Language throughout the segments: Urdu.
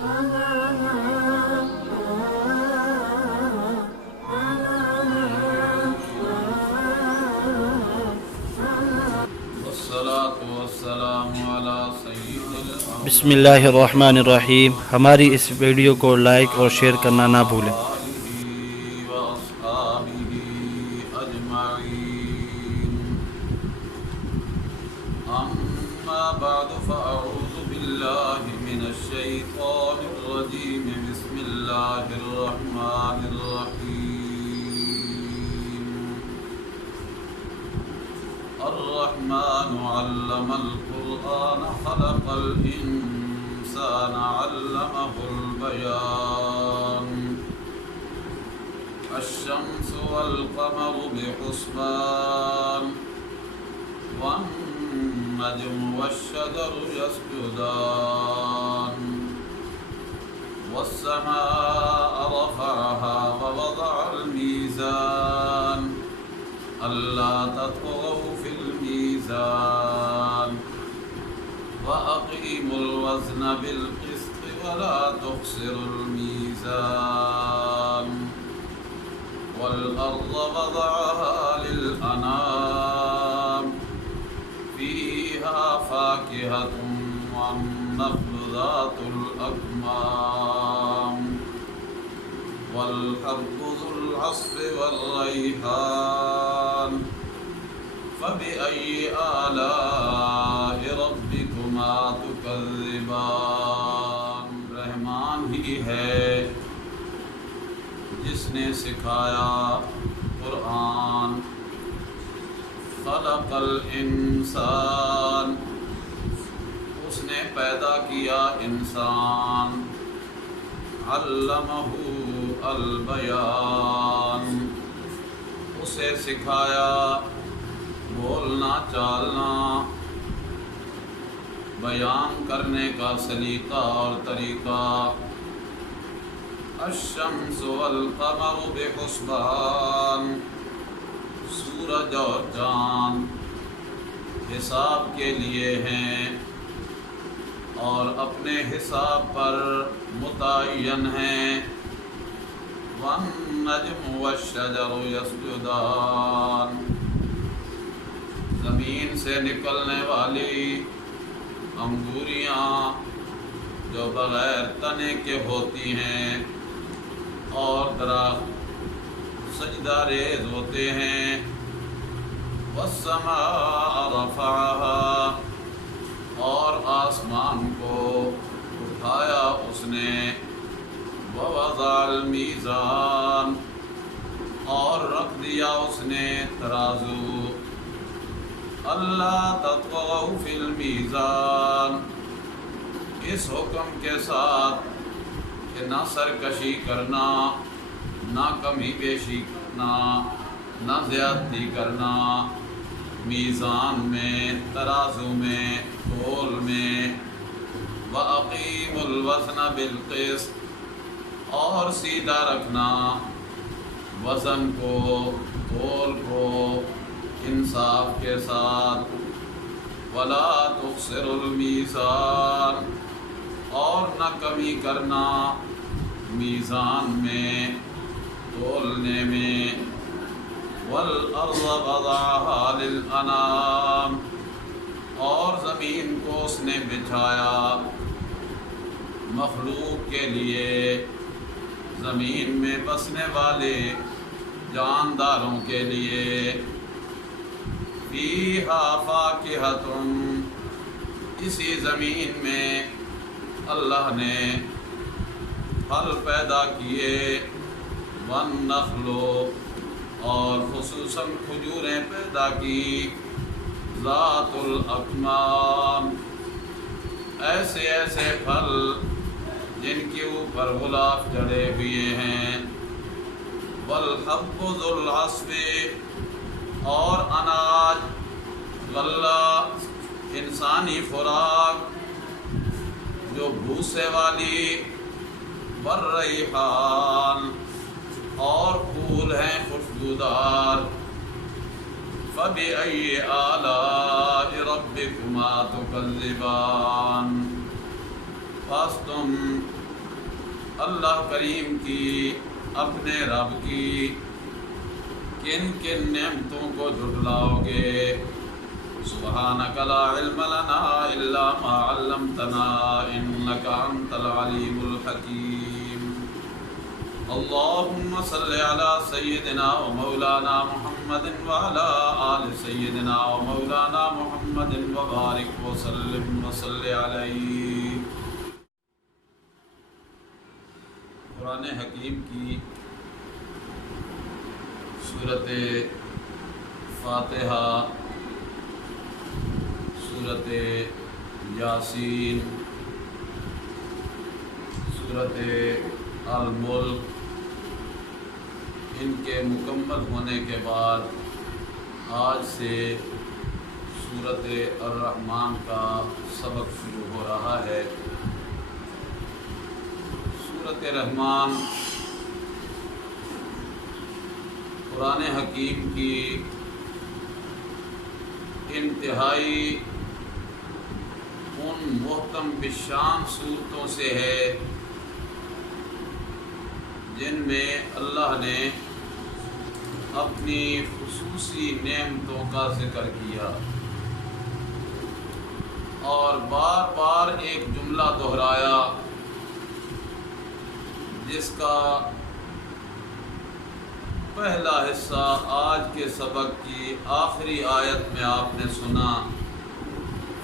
بسم اللہ الرحمن الرحیم۔ ہماری اس ویڈیو کو لائک اور شیئر کرنا نہ بھولیں۔ أما بعد فأعوذ بالله من الشيطان الرجيم بسم الله الرحمن الرحيم الرحمن علم القرآن خلق الإنسان علمه البيان الشمس والقمر بحسبان والنجم والشجر يسجدان والسماء رفعها ووضع الميزان ألا تطغوا في الميزان وأقيموا الوزن بالقسط ولا تخسروا الميزان والأرض وضعها للأنام فيها فاكهة والنخل ذات الأكمام والحب ذو العصف والريحان فبأي آلاء ربكما تكذبان۔ رحمان ہی ہے جس نے سکھایا قرآن، خلق الانسان اس نے پیدا کیا انسان، علمہ البیان اسے سکھایا بولنا چالنا، بیان کرنے کا سلیقہ اور طریقہ۔ الشمس والقمر بحسبان سورج اور چاند حساب کے لیے ہیں اور اپنے حساب پر متعین ہیں۔ والنجم والشجر یسجدان زمین سے نکلنے والی انگوریاں جو بغیر تنے کے ہوتی ہیں اور درخت سجدہ ریز ہوتے ہیں۔ والسماء رفعها اور آسمان کو اٹھایا اس نے، ووضع المیزان اور رکھ دیا اس نے ترازو، اللہ تطغوا فی المیزان اس حکم کے ساتھ کہ نہ سرکشی کرنا، نہ کمی بیشی کرنا، نہ زیادتی کرنا، میزان میں، ترازو میں، تول میں۔ وَأَقِيمُوا الْوَزْنَ بِالْقِسْطِ اور سیدھا رکھنا وزن کو، تول کو انصاف کے ساتھ۔ وَلَا تُخْسِرُوا الْمِيزَانَ اور نہ کمی کرنا میزان میں، تولنے میں۔ وَالْأَرْضَ وَضَعَهَا لِلْأَنَامِ اور زمین کو اس نے بچھایا مخلوق کے لیے، زمین میں بسنے والے جانداروں کے لیے۔ فِيهَا فَاكِهَةٌ اسی زمین میں اللہ نے پھل پیدا کیے، والنخل اور خصوصاً کھجوریں پیدا کی، ذات الاکمام ایسے ایسے پھل جن کے اوپر غلاف جڑے ہوئے ہیں۔ والحب ذو العصف اور اناج غلہ انسانی خوراک جو بھوسے والی، والریحان اور پھول ہیں خوشبودار۔ فَبِأَيِّ آلَاءِ رَبِّكُمَا تُكَذِّبَانِ پس تم اللہ کریم کی، اپنے رب کی کن کن نعمتوں کو جھٹلاؤ گے؟ سبحانک لا علم لنا الا ما علمتنا انک انت العلیم الحکیم۔ اللہم صلی علی سیدنا و مولانا محمد وعلی آل سیدنا و مولانا محمد وبارک وسلم وصلی علیہ۔ قرآن حکیم کی سورۃ فاتحہ، سورۃ یاسین، سورۃ الملک، ان کے مکمل ہونے کے بعد آج سے سورۃ الرحمن کا سبق شروع ہو رہا ہے۔ سورۃ الرحمن قرآن حکیم کی انتہائی ان محکم بشان صورتوں سے ہے جن میں اللہ نے اپنی خصوصی نعمتوں کا ذکر کیا، اور بار بار ایک جملہ دہرایا جس کا پہلا حصہ آج کے سبق کی آخری آیت میں آپ نے سنا،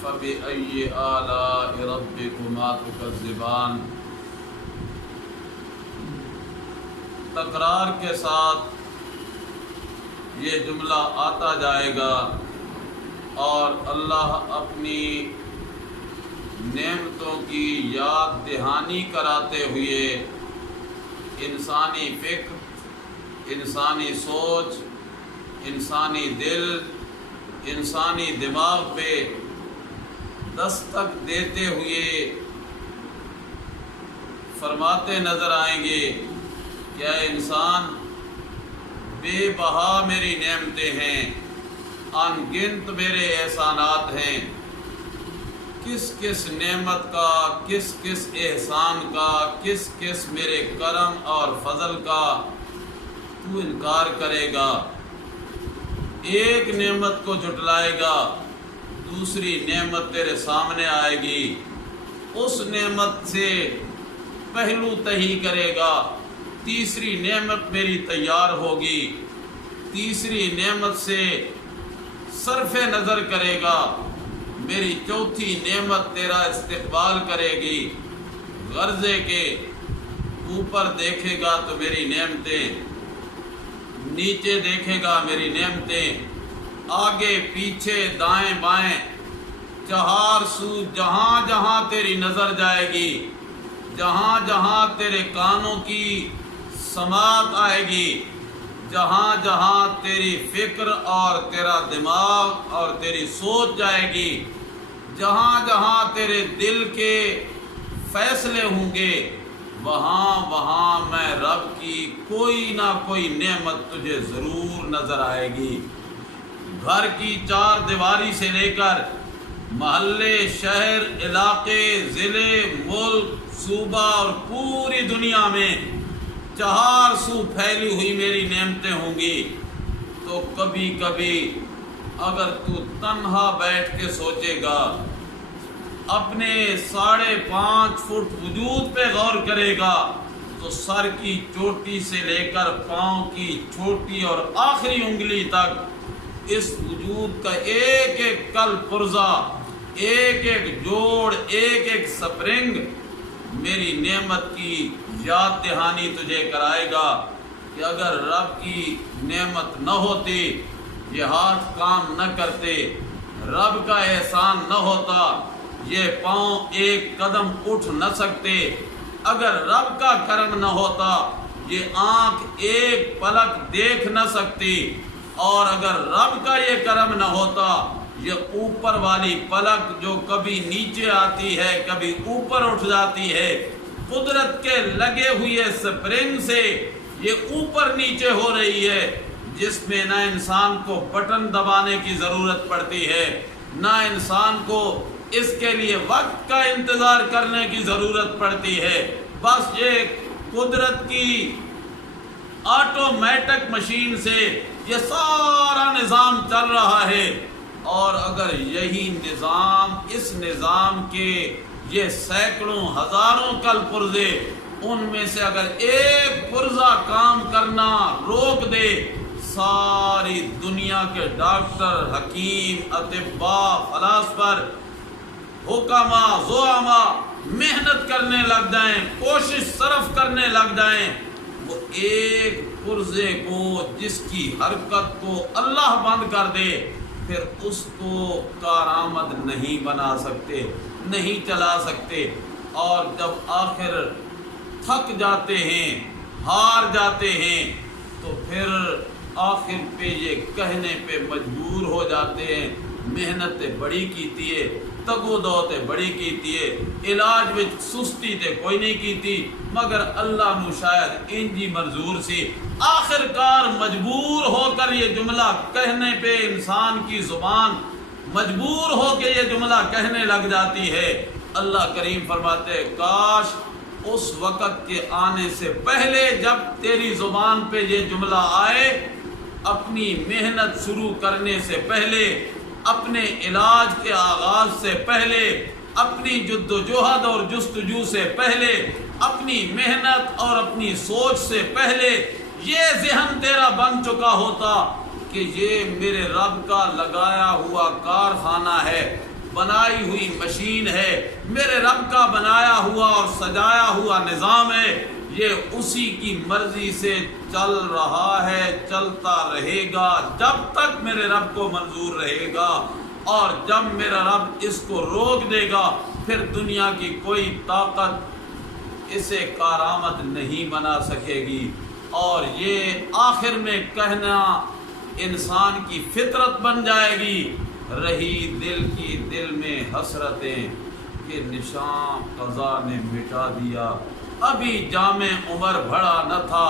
فَبِأَيِّ آلَاءِ رَبِّكُمَا تُكَذِّبَانِ۔ تکرار کے ساتھ یہ جملہ آتا جائے گا، اور اللہ اپنی نعمتوں کی یاد دہانی کراتے ہوئے انسانی فکر، انسانی سوچ، انسانی دل، انسانی دماغ پہ دستک دیتے ہوئے فرماتے نظر آئیں گے کہ اے انسان، بے بہا میری نعمتیں ہیں، ان گنت میرے احسانات ہیں، کس کس نعمت کا، کس کس احسان کا، کس کس میرے کرم اور فضل کا تو انکار کرے گا؟ ایک نعمت کو جھٹلائے گا، دوسری نعمت تیرے سامنے آئے گی، اس نعمت سے پہلو تہی کرے گا، تیسری نعمت میری تیار ہوگی، تیسری نعمت سے صرف نظر کرے گا، میری چوتھی نعمت تیرا استقبال کرے گی، غرضے کے اوپر دیکھے گا تو میری نعمتیں، نیچے دیکھے گا میری نعمتیں، آگے پیچھے دائیں بائیں چہار سو جہاں جہاں تیری نظر جائے گی، جہاں جہاں تیرے کانوں کی سماعت آئے گی، جہاں جہاں تیری فکر اور تیرا دماغ اور تیری سوچ جائے گی، جہاں جہاں تیرے دل کے فیصلے ہوں گے، وہاں وہاں میں رب کی کوئی نہ کوئی نعمت تجھے ضرور نظر آئے گی۔ گھر کی چار دیواری سے لے کر محلے، شہر، علاقے، ضلع، ملک، صوبہ اور پوری دنیا میں چہار سو پھیلی ہوئی میری نعمتیں ہوں گی، تو کبھی کبھی اگر تو تنہا بیٹھ کے سوچے گا، اپنے 5.5 فٹ وجود پہ غور کرے گا، تو سر کی چوٹی سے لے کر پاؤں کی چھوٹی اور آخری انگلی تک اس وجود کا ایک ایک کل پرزہ، ایک ایک جوڑ، ایک ایک سپرنگ میری نعمت کی یاد دہانی تجھے کرائے گا کہ اگر رب کی نعمت نہ ہوتی، یہ ہاتھ کام نہ کرتے، رب کا احسان نہ ہوتا، یہ پاؤں ایک قدم اٹھ نہ سکتے، اگر رب کا کرم نہ ہوتا یہ آنکھ ایک پلک دیکھ نہ سکتی، اور اگر رب کا یہ کرم نہ ہوتا یہ اوپر والی پلک جو کبھی نیچے آتی ہے کبھی اوپر اٹھ جاتی ہے، قدرت کے لگے ہوئے سپرنگ سے یہ اوپر نیچے ہو رہی ہے، جس میں نہ انسان کو بٹن دبانے کی ضرورت پڑتی ہے، نہ انسان کو اس کے لیے وقت کا انتظار کرنے کی ضرورت پڑتی ہے، بس یہ قدرت کی آٹومیٹک مشین سے یہ سارا نظام چل رہا ہے، اور اگر یہی نظام، اس نظام کے یہ سینکڑوں ہزاروں کل پرزے، ان میں سے اگر ایک پرزہ کام کرنا روک دے، ساری دنیا کے ڈاکٹر، حکیم، اطباء، فلاسفر، حکما، زعما محنت کرنے لگ جائیں، کوشش صرف کرنے لگ جائیں، وہ ایک پرزے کو، جس کی حرکت کو اللہ بند کر دے، پھر اس کو کارآمد نہیں بنا سکتے، نہیں چلا سکتے۔ اور جب آخر تھک جاتے ہیں، ہار جاتے ہیں، تو پھر آخر پہ یہ کہنے پہ مجبور ہو جاتے ہیں، محنت بڑی کیتی ہے، تگو دو تے بڑی کیتی ہے، علاج وچ سستی تے کوئی نہیں کیتی، مگر اللہ نو شاید انجی منظور سی۔ آخر کار مجبور ہو کر یہ جملہ کہنے پہ انسان کی زبان مجبور ہو کے یہ جملہ کہنے لگ جاتی ہے۔ اللہ کریم فرماتے کاش اس وقت کے آنے سے پہلے، جب تیری زبان پہ یہ جملہ آئے، اپنی محنت شروع کرنے سے پہلے، اپنے علاج کے آغاز سے پہلے، اپنی جد و جہد اور جستجو سے پہلے، اپنی محنت اور اپنی سوچ سے پہلے یہ ذہن تیرا بن چکا ہوتا کہ یہ میرے رب کا لگایا ہوا کارخانہ ہے، بنائی ہوئی مشین ہے، میرے رب کا بنایا ہوا اور سجایا ہوا نظام ہے، یہ اسی کی مرضی سے چل رہا ہے، چلتا رہے گا جب تک میرے رب کو منظور رہے گا، اور جب میرا رب اس کو روک دے گا، پھر دنیا کی کوئی طاقت اسے کارآمد نہیں بنا سکے گی۔ اور یہ آخر میں کہنا انسان کی فطرت بن جائے گی، رہی دل کی دل میں حسرتیں کہ نشان قضا نے مٹا دیا، ابھی جام عمر بھرا نہ تھا،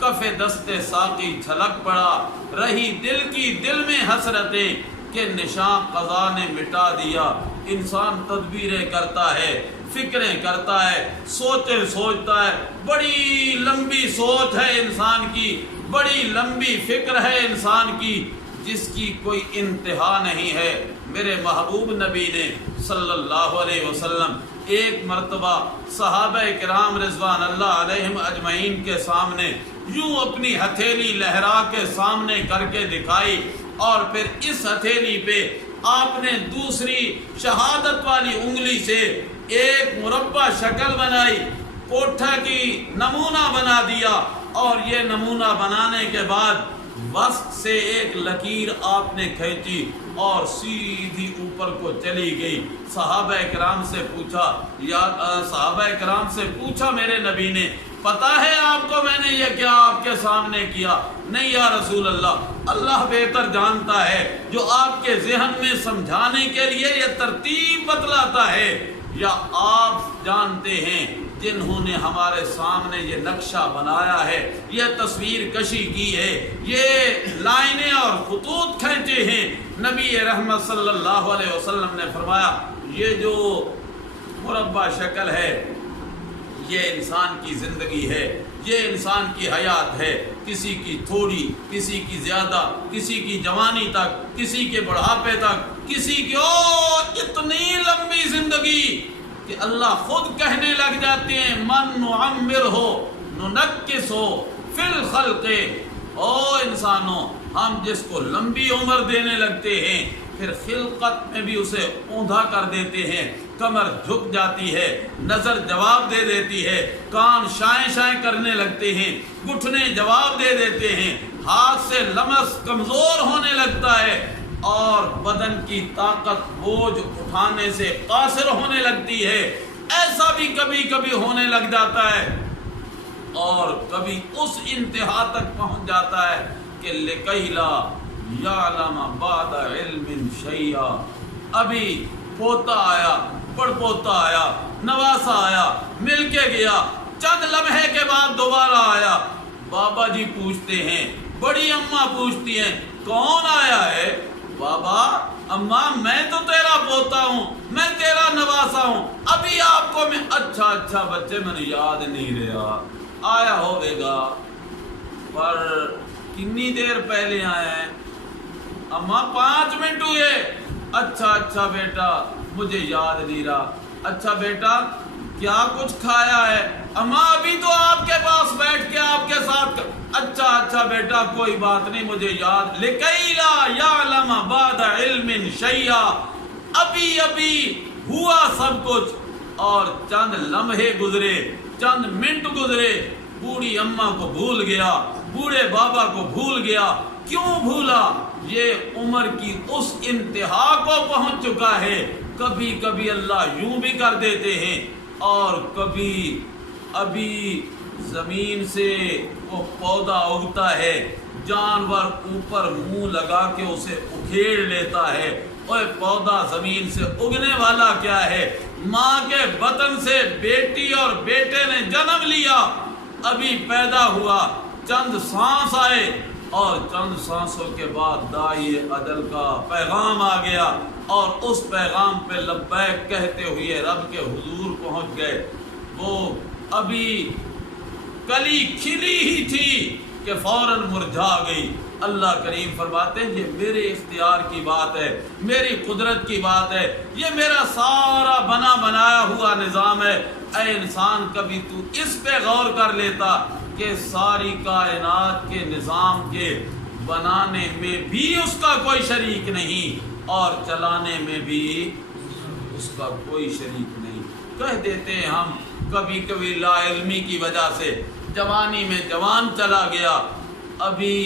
کف دست ساقی چھلک پڑا، رہی دل کی دل میں حسرتیں کہ نشان قضا نے مٹا دیا۔ انسان تدبیریں کرتا ہے، فکریں کرتا ہے، سوچیں سوچتا ہے، بڑی لمبی سوچ ہے انسان کی، بڑی لمبی فکر ہے انسان کی، جس کی کوئی انتہا نہیں ہے۔ میرے محبوب نبی نے صلی اللہ علیہ وسلم ایک مرتبہ صحابہ کرام رضوان اللہ علیہم اجمعین کے سامنے یوں اپنی ہتھیلی لہرا کے سامنے کر کے دکھائی، اور پھر اس ہتھیلی پہ آپ نے دوسری شہادت والی انگلی سے ایک مربع شکل بنائی، کوٹھا کی نمونہ بنا دیا، اور یہ نمونہ بنانے کے بعد وسط سے ایک لکیر آپ نے کھینچی اور سیدھی اوپر کو چلی گئی۔ صحابہ کرام سے پوچھا میرے نبی نے، پتہ ہے آپ کو میں نے یہ کیا آپ کے سامنے کیا؟ نہیں یا رسول اللہ، اللہ بہتر جانتا ہے، جو آپ کے ذہن میں سمجھانے کے لیے یہ ترتیب بتلاتا ہے، یا آپ جانتے ہیں جنہوں نے ہمارے سامنے یہ نقشہ بنایا ہے، یہ تصویر کشی کی ہے، یہ لائنیں اور خطوط کھینچے ہیں؟ نبی رحمت صلی اللہ علیہ وسلم نے فرمایا یہ جو مربع شکل ہے یہ انسان کی زندگی ہے، یہ انسان کی حیات ہے، کسی کی تھوڑی، کسی کی زیادہ، کسی کی جوانی تک، کسی کے بڑھاپے تک، کسی کی اتنی لمبی زندگی کہ اللہ خود کہنے لگ جاتے ہیں من نعمر ہو ننکس ہو فی الخلق، او انسانوں ہم جس کو لمبی عمر دینے لگتے ہیں پھر خلقت میں بھی اسے اوندھا کر دیتے ہیں، کمر جھک جاتی ہے، نظر جواب دے دیتی ہے، کان شائیں شائیں کرنے لگتے ہیں، گھٹنے جواب دے دیتے ہیں، ہاتھ سے لمس کمزور ہونے لگتا ہے، اور بدن کی طاقت بوجھ اٹھانے سے قاصر ہونے لگتی ہے۔ ایسا بھی کبھی کبھی ہونے لگ جاتا ہے، اور کبھی اس انتہا تک پہنچ جاتا ہے کہ لِكَيْ لَا يَعْلَمَ بَعْدَ عِلْمٍ شَيْئًا، ابھی پوتا آیا، پڑ پوتا آیا، نواسا آیا، مل کے گیا، چند لمحے کے بعد دوبارہ آیا، بابا جی پوچھتے ہیں، بڑی اماں پوچھتی ہیں کون آیا ہے؟ بابا اماں میں تو تیرا پوتا ہوں، میں تیرا نواسا ہوں، ابھی آپ کو میں اچھا بچے میں نے یاد نہیں رہا، آیا ہوگا، پر کتنی دیر پہلے آیا ہے؟ اماں 5 منٹ ہوئے۔ اچھا بیٹا مجھے یاد نہیں رہا۔ اچھا بیٹا کیا کچھ کھایا ہے؟ اماں ابھی تو آپ کے پاس بیٹھ کے آپ کے ساتھ۔ اچھا بیٹا کوئی بات نہیں مجھے یاد۔ لِكَيْ لَا يَعْلَمَ بَعْدَ عِلْمٍ شَيْئًا، ابھی ہوا سب کچھ، اور چند لمحے گزرے، چند منٹ گزرے، بوڑھی اماں کو بھول گیا، بوڑھے بابا کو بھول گیا۔ کیوں بھولا؟ یہ عمر کی اس انتہا کو پہنچ چکا ہے۔ کبھی کبھی اللہ یوں بھی کر دیتے ہیں، اور کبھی ابھی زمین سے وہ پودا اگتا ہے، جانور اوپر منہ لگا کے اسے اکھیڑ لیتا ہے۔ اور پودا زمین سے اگنے والا کیا ہے؟ ماں کے بطن سے بیٹی اور بیٹے نے جنم لیا، ابھی پیدا ہوا، چند سانس آئے، اور چند سانسوں کے بعد داعی اجل کا پیغام آ گیا، اور اس پیغام پہ لبیک کہتے ہوئے رب کے حضور پہنچ گئے۔ وہ ابھی کلی کھلی ہی تھی کہ فوراً مرجھا گئی۔ اللہ کریم فرماتے ہیں یہ میرے اختیار کی بات ہے، میری قدرت کی بات ہے، یہ میرا سارا بنایا ہوا نظام ہے۔ اے انسان کبھی تو اس پہ غور کر لیتا کہ ساری کائنات کے نظام کے بنانے میں بھی اس کا کوئی شریک نہیں، اور چلانے میں بھی اس کا کوئی شریک نہیں۔ کہہ دیتے ہیں ہم کبھی کبھی لا علمی کی وجہ سے، جوانی میں جوان چلا گیا، ابھی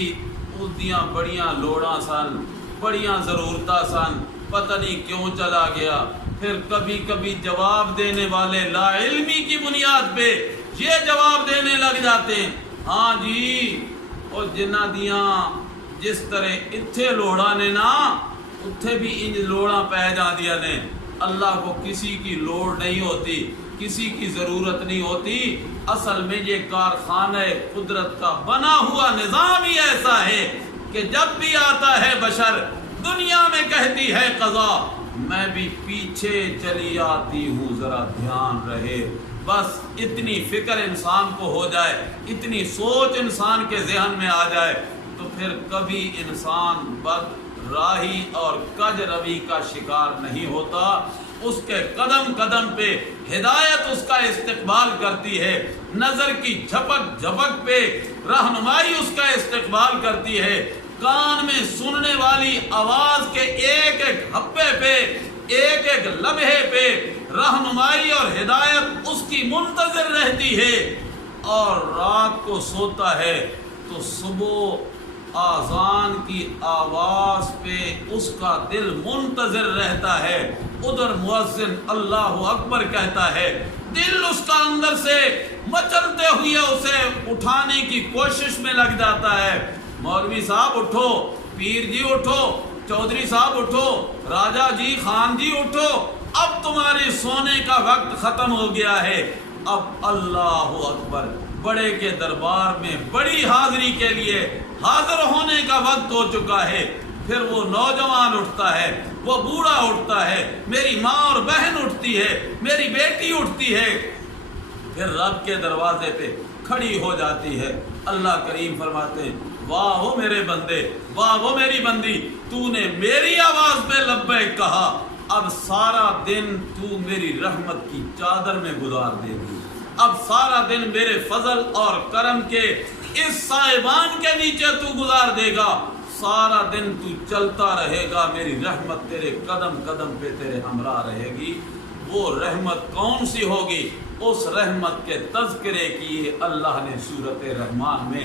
اُلٹیاں بڑیاں لوڑاں سن، بڑیاں ضرورتاں سن، پتہ نہیں کیوں چلا گیا۔ پھر کبھی کبھی جواب دینے والے لا علمی کی بنیاد پہ یہ جواب دینے لگ جاتے ہیں، ہاں جی اور جنہ دیاں جس طرح اتھے لوڑا نے نا اتھے بھی انج لوڑاں پہ جاندیاں نے۔ اللہ کو کسی کی لوڑ نہیں ہوتی، کسی کی ضرورت نہیں ہوتی۔ اصل میں یہ کارخانہ قدرت کا بنا ہوا نظام ہی ایسا ہے کہ جب بھی آتا ہے بشر دنیا میں کہتی ہے قضا، میں بھی پیچھے چلی آتی ہوں، ذرا دھیان رہے۔ بس اتنی فکر انسان کو ہو جائے، اتنی سوچ انسان کے ذہن میں آ جائے تو پھر کبھی انسان بد راہی اور کج روی کا شکار نہیں ہوتا۔ اس کے قدم قدم پہ ہدایت اس کا استقبال کرتی ہے، نظر کی جھپک جھپک پہ رہنمائی اس کا استقبال کرتی ہے، کان میں سننے والی آواز کے ایک ایک حبے پہ، ایک ایک لمحے پہ رہنمائی اور ہدایت اس کی منتظر رہتی ہے۔ اور رات کو سوتا ہے تو صبح آذان کی آواز پہ اس کا دل منتظر رہتا ہے، ادھر مؤذن اللہ اکبر کہتا ہے، دل اس کا اندر سے مچلتے ہوئے اسے اٹھانے کی کوشش میں لگ جاتا ہے۔ مولوی صاحب اٹھو، پیر جی اٹھو، چودھری صاحب اٹھو، راجہ جی، خان جی اٹھو، اب تمہارے سونے کا وقت ختم ہو گیا ہے، اب اللہ اکبر، بڑے کے دربار میں بڑی حاضری کے لیے حاضر ہونے کا وقت ہو چکا ہے۔ پھر وہ نوجوان اٹھتا ہے، وہ بوڑھا اٹھتا ہے، میری ماں اور بہن اٹھتی ہے، میری بیٹی اٹھتی ہے، پھر رب کے دروازے پہ کھڑی ہو جاتی ہے۔ اللہ کریم فرماتے ہیں واہ وہ میرے بندے، واہ وہ میری بندی، تو نے میری آواز پہ لبیک کہا، اب سارا دن تو میری رحمت کی چادر میں گزار دے گی، اب سارا دن میرے فضل اور کرم کے اس سائبان کے نیچے تو گزار دے گا، سارا دن تو چلتا رہے گا، میری رحمت تیرے قدم قدم پہ تیرے ہمراہ رہے گی۔ وہ رحمت کون سی ہوگی؟ اس رحمت کے تذکرے کیے اللہ نے سورۃ رحمان میں۔